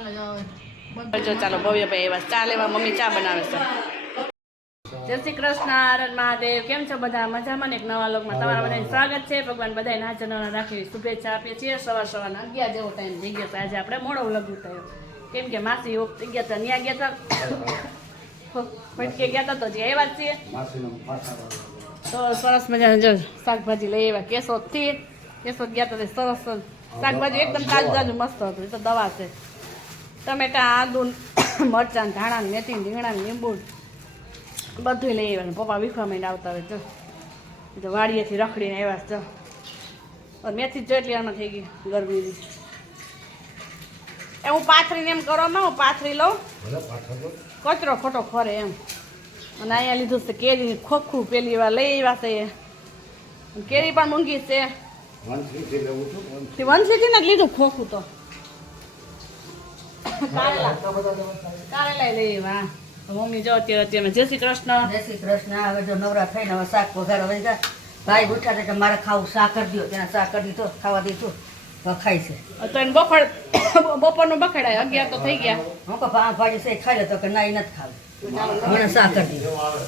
જો ચાલો ભવ્યભાઈ એવા ચા લેવા મમ્મી ચા બનાવે છે. જય શ્રી કૃષ્ણ, હર મહાદેવ. કેમ છો બધા? મજામાં ને? એક નવા લોકમાં તમારા બધાને સ્વાગત છે. ભગવાન બધાને હાજર નવા રાખી શુભેચ્છા આપીએ છીએ. સવારના 11 જેવો ટાઈમ થઈ ગયો છે. આજે આપણે મોડો વ્લોગ થયો કેમ કે માસી થઈ ગયા હતા, ત્યાં ગયા હતા, ફટકે ગયા હતા તો જે આવ્યા જ છીએ. તો સરસ મજાનું જો શાકભાજી લઈ આવ્યા કેશોદથી. કેશોદ ગયા હતા સરસ શાકભાજી એકદમ તાજું તાજું મસ્ત હતું. એ તો દવા છે. ટમેટા, આદુ, મરચાં, ધાણા, મેથી, રીંગણા, લીંબુ બધું લઈ આવ્યા. પપ્પા વીખવા માંડ આવતા હોય તો વાડીએથી રખડીને આવ્યા છે. મેથી જો એટલી આમાં થઈ ગઈ ગરમીની. એ હું પાથરીને એમ કરો ના, હું પાથરી લઉં, કચરો ખોટો ખરે એમ. અને અહીંયા લીધું છે કેરી ખોખું, પેલી વાર લઈ આવ્યા છે. કેરી પણ મોંઘી છે. 150 ને જ લીધું ખોખું. તો કારેલા લઈ આવ્યા. મમ્મી જો અત્યારે જય શ્રી કૃષ્ણ. જય શ્રી કૃષ્ણ. હવે જો નવરા થઈને હવે શાક વઘાર વહી ગયા. ભાઈ ઉઠ્યા કે મારે ખાવું, શાક કરી દો. ત્યાં શાક કરી દીધો, ખાવા દીધું તો ખાય છે. તો એને બપોરનું બખડાય 11 તો થઈ ગયા. હું કહું ભાજી છે ખાઈ લે તો કે ના એ નથી ખાવું, મને શાક કરી દીધું.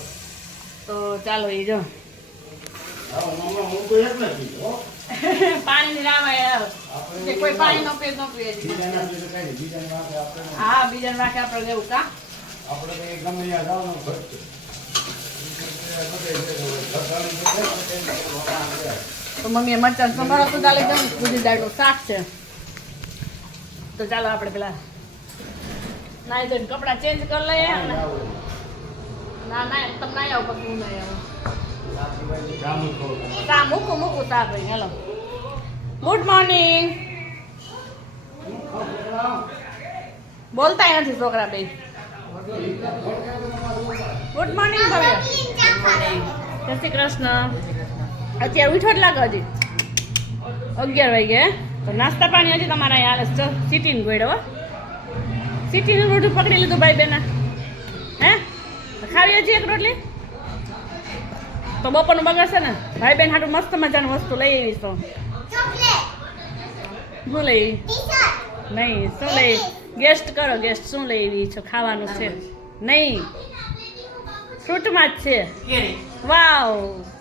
તો ચાલો એ જો પાણી ની રામાય કોઈ પાણી નો પીએ હા બીજા વાંકે આપણે લેવું કા તો મમ્મીએ મરચાં સંભાળો તો ચાલે એકદમ દૂધી દાળનું શાક છે. તો ચાલો આપણે પેલા નાઈ ધોઈને કપડાં ચેન્જ કરી લઈએ. ના ના તમે ના આવો પછી હું નહીં આવું. ચા મૂકું ચા ભાઈ. Hello, good morning. બોલતા નથી છોકરા બે. ગુડ મોર્નિંગ ભવ્ય. જય શ્રી કૃષ્ણ. અત્યારે ઉઠો જ લાગે હજી 11 વાગે. તો નાસ્તા પાણી હજી તમારા અહીંયા હાલે છે. સિટીનું ગોળો સિટીનું રોટલું પકડી લીધું ભાઈ બેના. હે ખાવી હજી એક રોટલી તો બપોરનું બગડશે ને. ભાઈ બેન હાટું મસ્ત મજાનું વસ્તુ લઈ આવીશ. તો શું લઈ નહીં શું લઈ ગેસ્ટ કરો. ગેસ્ટ શું લઈ આવી છો? ખાવાનું છે નહીં, ફ્રૂટમાં જ છે. વાવ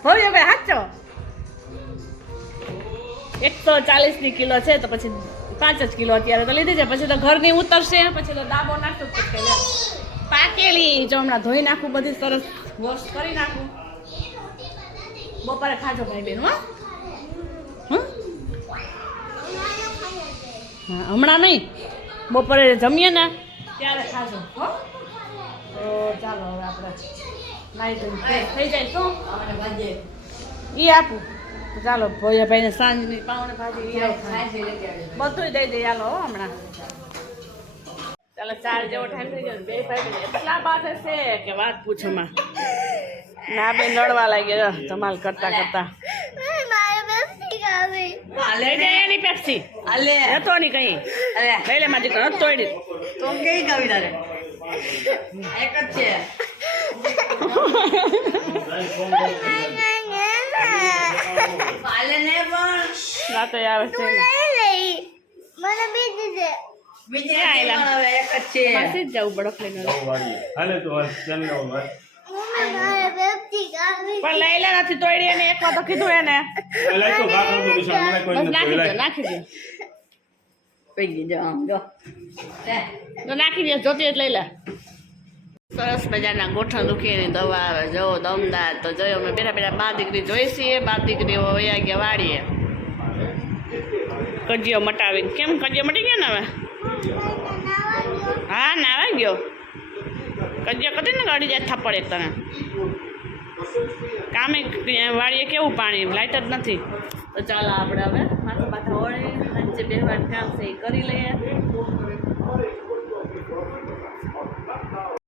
ભવ્ય ભાઈ સાચો 140 કિલો છે. તો પછી 5 જ કિલો અત્યારે તો લીધી છે. પછી તો ઘરની ઉતરશે, પછી તો દાબો નાખતો પાકેલી. જો હમણાં ધોઈ નાખું, બધી સરસ વોશ કરી નાખું. બપોરે ખાજો ભાઈ બેન. હા હમણાં નહીં, બપોરે જમીએ ને ત્યારે ખાજો. હો તો ચાલો હવે આપણે નાઈ ધોઈને થઈ જાય. શું એ આપું? તો ચાલો ભોયાભાઈને સાંજની પાવને ભાજી બધું દઈ દઈએ. હાલો હમણાં ચાલો 4 જેવો ટાઈમ થઈ ગયો. બે ભાઈ બેન એટલા બાથે છે કે વાત પૂછોમાં. ના બેન લડવા લાગ્યા ધમાલ કરતા કરતા. લઈ જાય એની પેપ્સી હતો ની કઈ લઈ લે મારી દીકરો તોડી તો કઈ કવિ તારે એક જ છે. રાતે આવે છે જવું બડક લઈને પણ લઈલા નથી તોડી. એને એક વાર તો કીધું એને નાખી દે નાખી દે જોતી જ લઈ લે. સરસ મજાના ગોઠણ દુખીની દવા આવે. જો દમદાર. તો જોયો અમે બેઠા બેઠા 2 દીકરી જોઈ છીએ. 2 દીકરીઓ વયા ગયા વાળીએ કજિયો મટાવીને. કેમ કજિયો મટી ગયો ને હવે? હા નાવા ગયો કજિયો કદી ને ગળી જાય થપ્પડ એક તને. કામે વાળીએ કેવું પાણી, લાઇટ જ નથી. તો ચાલો આપણે હવે માથા ઓળી જે બેહવાનું કામ છે એ કરી લઈએ.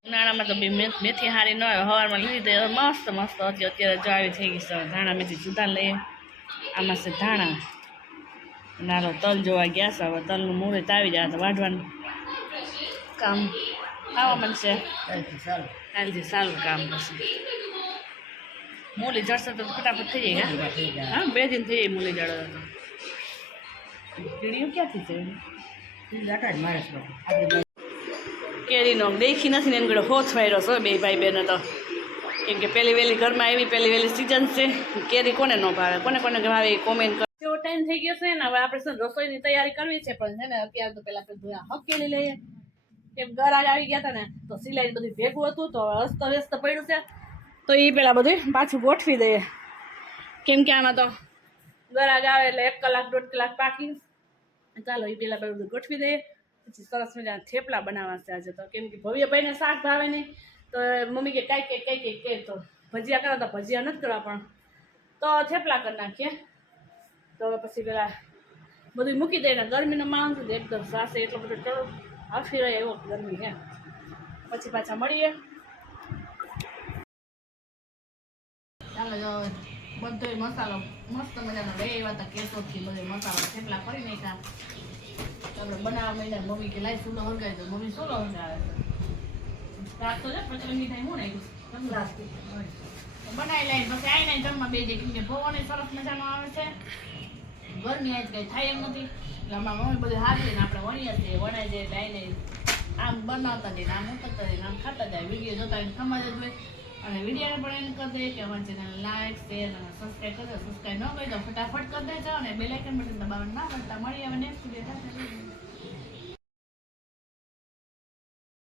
ઉનાળામાં તો મેથી હારી ન આવે. સવારમાં લીધી મસ્ત મસ્ત હતી. અત્યારે જો આવી થઈ ગઈ છે. ધાણા મેથી સુધાર લઈએ. આમાં છે ધાણા. નાનો તલ જોવા ગયા છે. હવે તલનું મુહૂર્ત આવી જાય તો વાઢવાનું કામ ખાવા મળશે. કાલથી સારું કામ પછી મૂલી જડશે તો ફટાફટ થઈ જાય. હા 2 દિન થઈ જાય મૂલી જડે તો. કીડીઓ ક્યાંથી છે? દાટા જ મારે છે આપણે કેરીનો દેખી નથી ને એની હોથ વાયરો છો બે ભાઈ બહેનો તો કેમ કે પહેલી વહેલી ઘરમાં આવી પહેલી વહેલી સિઝન છે કેરી કોને ન ભાવે કોને કોને ભાવે એ કોમેન્ટ કરો તેવો ટાઈમ થઈ ગયો છે ને હવે આપણે છે ને રસોઈની તૈયારી કરવી છે પણ છે ને અત્યારે તો પહેલાં આપણે હકેલી લઈએ કેમ ગરાજ આવી ગયા હતા ને તો સિલાઈ બધું ભેગું હતું તો અસ્ત વ્યસ્ત પડ્યું છે તો એ પહેલાં બધું પાછું ગોઠવી દઈએ કેમ કે આમાં તો ગરાજ આવે એટલે 1 કલાક 1.5 કલાક પાકી ચાલો એ પહેલાં બધું ગોઠવી દઈએ પછી સરસ મજાના થેપલા બનાવવા છે આજે તો કેમ કે ભવ્યભાઈને શાક ભાવે નહીં તો મમ્મી કે કઈ તો ભજીયા કરો તો ભજીયા નથી કરવા પણ તો થેપલા કરી નાખીએ તો પછી પેલા બધું મૂકી દઈએ ને ગરમીનો માણસ એકદમ સાસે એટલો બધો ટળો આખી રહે એવો ગરમી છે પછી પાછા મળીએ ચાલો જો બધો મસાલો મસ્ત મજાનો લઈ આવ્યા હતા કેસોથી બધો મસાલો થેપલા કરી નાખ્યા આપણે બનાવવા માંડ્યા મમ્મી કે લાઈ સુલો હરગાવી દો મમ્મી સુલો હરગાવે રાત તો પછી મીઠાઈ હું નાખ્યું બનાવી લઈને પછી આવી નહીં જમવા બે દે કેમ કે પવન સરસ મજાનો આવે છે ગરમી આજ કંઈ થાય એમ નથી એટલે અમારા મમ્મી બધું હાથે ને આપણે વણીએ છીએ વણાઈ જાય એટલે આવીને આમ બનાવતા જઈને આમ ઉતરતા જઈને આમ ખાતા જાય વિડીયો જોતા એને સમજ જ હોય અને વિડીયોને પણ એમ કરી દઈએ કે અમારી ચેનલ લાઈક શેર અને સબસ્ક્રાઈબ કરજો સબસ્ક્રાઈબ ન કરી દો ફટાફટ કરી દેજો અને બેલ આઇકન બટન દબાવવાનું ના કરતા મળીએ હવે નેક્સ્ટ વિડીયો